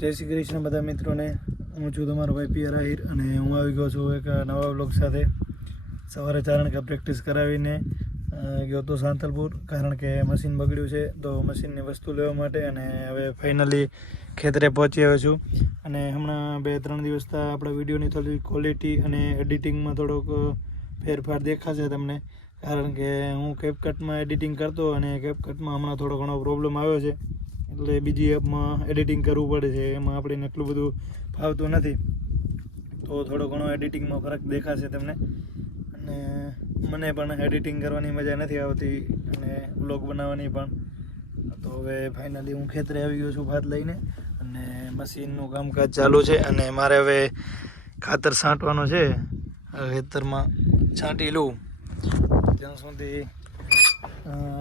જય શ્રી કૃષ્ણ બધા મિત્રોને. હું છું તમારો ભાઈ પિયર આહિર અને હું આવી ગયો છું એક નવા બ્લોગ સાથે. સવારે ચારણ કે પ્રેક્ટિસ કરાવીને ગયો તો સાંતલપુર કારણ કે મશીન બગડ્યું છે, તો મશીનની વસ્તુ લેવા માટે અને હવે ફાઇનલી ખેતરે પહોંચી આવ્યો છું. અને હમણાં બે ત્રણ દિવસ આપણા વિડીયોની થોડી ક્વોલિટી અને એડિટિંગમાં થોડોક ફેરફાર દેખાશે તમને. કારણ કે હું કેપકટમાં એડિટિંગ કરતો અને કેપકટમાં હમણાં થોડો ઘણો પ્રોબ્લેમ આવ્યો છે. એટલે બીજી એપમાં એડિટિંગ કરવું પડે છે, એમાં આપણે એટલું બધું ફાવતું નથી. તો થોડો ઘણો એડિટિંગમાં ફરક દેખાશે તમને. અને મને પણ એડિટિંગ કરવાની મજા નથી આવતી અને બ્લોગ બનાવવાની પણ. તો હવે ફાઇનલી હું ખેતરે આવી ગયો છું ભાત લઈને અને મશીનનું કામકાજ ચાલુ છે અને મારે હવે ખાતર છાંટવાનું છે. ખેતરમાં છાંટી લઉં. ત્યાં સુધી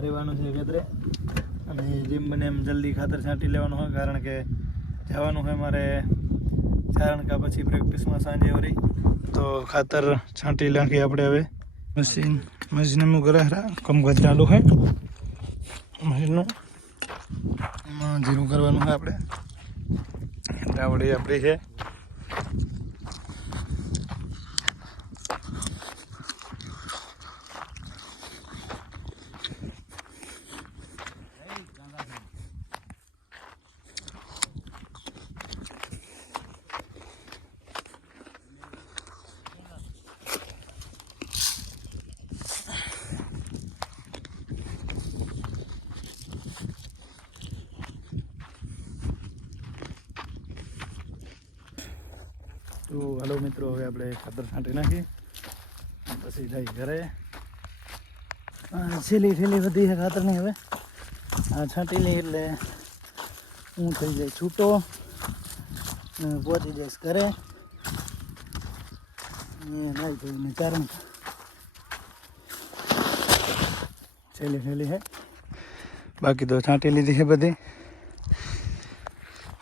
રહેવાનું છે ખેતરે. અને જેમ બને એમ જલ્દી ખાતર છાંટી લેવાનું હોય, કારણ કે જવાનું હોય મારે ચારણકા પછી પ્રેક્ટિસમાં સાંજે વળી. તો ખાતર છાંટી નાખી આપણે હવે. મશીન મશીન એમનું કરે ખરા કામકાજ ચાલુ હોય. મશીનનું. જીરું કરવાનું હોય આપણે. ટાવડી આપણી છે. તો હાલો મિત્રો, હવે આપણે ખાતર છાંટી નાખીએ પછી જઈ ઘરે. આ છેલ્લી બધી છે ખાતરની હવે. આ છાંટી લઈ એટલે હું થઈ જાય છૂટો. પહોંચી જઈશ ઘરે. નાઈ ધોઈને ચારણ છેલ્લી છેલ્લી છે. બાકી તો છાંટી લીધી છે બધી.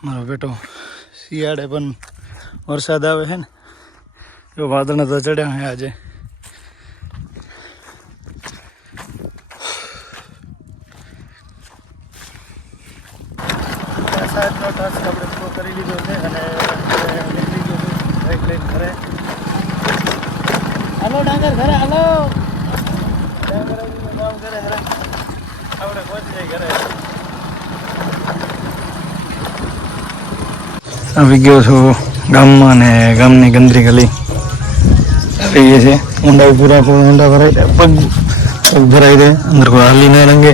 મારો બેટો શિયાળે પણ વરસાદ આવે છે ને જો વાદળ તો ચડ્યા છે આજે. સાહેબનો ટાસ્ક આપણે પૂરો કરી લીધો છે અને નીકળી ગયો છું બાઇક લઈને ઘરે. હાલો ડાંગર ઘરે હાલો. ડાંગર કામ કરે ઘરે આપણે પહોંચી જાય ઘરે. આવી ગયો છું. ગામમાં ને ગામની ગંદરી ગલી આવી ગઈ છે. ઊંડા પૂરા ઊંડા ભરાઈ દે પગ પગ ભરાઈ દે અંદર કોઈ હાલી ન રંગે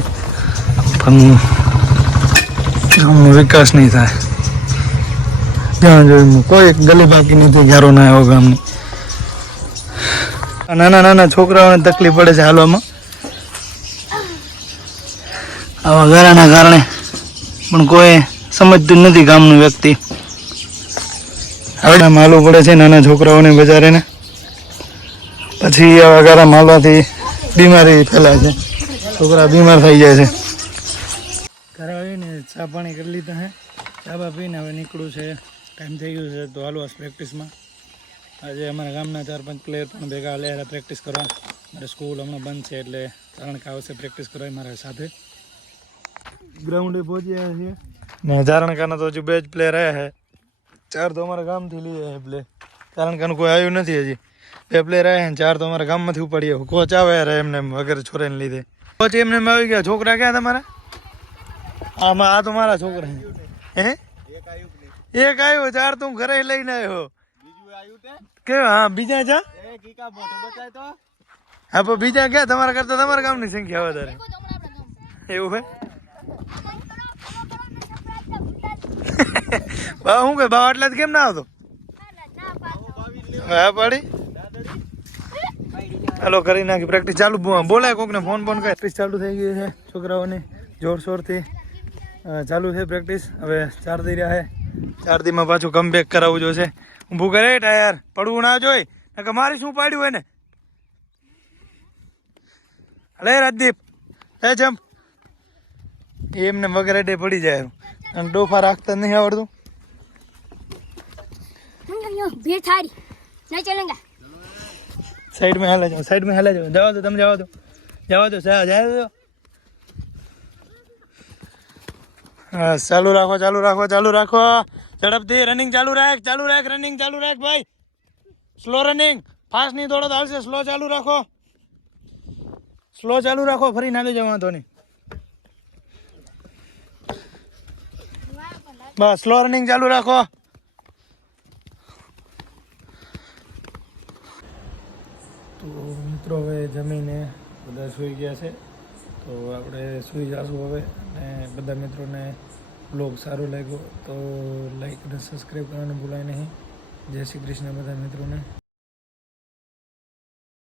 પણ ગામનો વિકાસ નહીં થાય. જ્યાં જોયું કોઈ ગલી બાકી નથી ઘેરો ના આવ્યો ગામની. નાના નાના છોકરાઓને તકલીફ પડે છે હાલવામાં. આવા ગારાના કારણે પણ કોઈ સમજતું નથી ગામનું વ્યક્તિ. હવે માલવું પડે છે નાના છોકરાઓને બજારેને. પછી આવા ગારા માલવાથી બીમારી ફેલાય છે. છોકરા બીમાર થઈ જાય છે. ઘરે આવીને ચા પાણી કરી લીધા હે. ચા બા પીને હવે નીકળું છે. ટાઈમ થઈ ગયું છે તો હાલો પ્રેક્ટિસમાં આજે અમારા ગામના ચાર પાંચ પ્લેયર પણ ભેગા લે પ્રેક્ટિસ કરવા. મારે સ્કૂલ હમણાં બંધ છે એટલે કારણ કે આવશે પ્રેક્ટિસ કરવા મારા સાથે. ગ્રાઉન્ડે પહોંચી આવ્યા છીએ. ને ચારણકાના તો હજુ બે જ પ્લેયર આવ્યા છે. ચાર તો અમારા ગામથી લઈ આવ્યા કારણ કે કોઈ આવ્યું નથી હજી. બે પ્લેયર આવ્યા ચાર તો અમારા ગામમાંથી ઉપાડીએ. કોચ આવે યાર એમને વગર છોરાને લીધે. કોચ એમને એમ આવી ગયા. છોકરા ક્યાં તમારા? આમાં આ તો મારા છોકરા હે? એક આવ્યો, ચાર તો હું ઘરે લઈને આવ્યો. કેવા? હા, બીજા જા. હા, પણ બીજા ક્યાં? તમારા કરતા તમારા ગામની સંખ્યા વધારે. એવું હે? બા હું કે બા આટલા કેમ ના આવતો? હા પાડી. હાલો કરી નાખી પ્રેક્ટિસ ચાલુ બોલાય કોકને ફોન ફોન કરે. પ્રેક્ટિસ ચાલુ થઈ ગઈ છે છોકરાઓની જોરશોરથી ચાલુ છે પ્રેક્ટિસ હવે ચાર દી રહ્યા છે. ચાર દીમાં પાછું કમબેક કરાવવું જોશે. ઊભું કરે ટાયર. પડવું ના જોઈ. કે મારી શું પાડ્યું હોય ને લે રાજદીપ. લે જમ. એમને વગેરે પડી જાય. અને ડોફા રાખતા નહીં આવડતું. भीड़ थारी नहीं चलेंगे સાઈડ में हेला जाओ साइड में हेला जाओ जाओ तो तुम जाओ तो जाओ तो सा जाओ तो હા ચાલુ રાખો ચાલુ રાખો ચાલુ રાખો ઝડપથી રનિંગ ચાલુ રાખ ચાલુ રાખ રનિંગ ચાલુ રાખ ભાઈ સ્લો રનિંગ ફાસ્ટ નહીં દોડો તો હાલશે સ્લો ચાલુ રાખો સ્લો ચાલુ રાખો ફરી ના લઈ જાવ વાંધો નહીં બસ સ્લો રનિંગ ચાલુ રાખો મિત્રો હવે જમીને બધા સૂઈ ગયા છે. તો આપણે સૂઈ જશું હવે અને બધા મિત્રોને બ્લોગ સારો લાગ્યો તો લાઈક અને સબસ્ક્રાઈબ કરવાનું ભૂલાય નહીં. જય શ્રી કૃષ્ણ બધા મિત્રોને.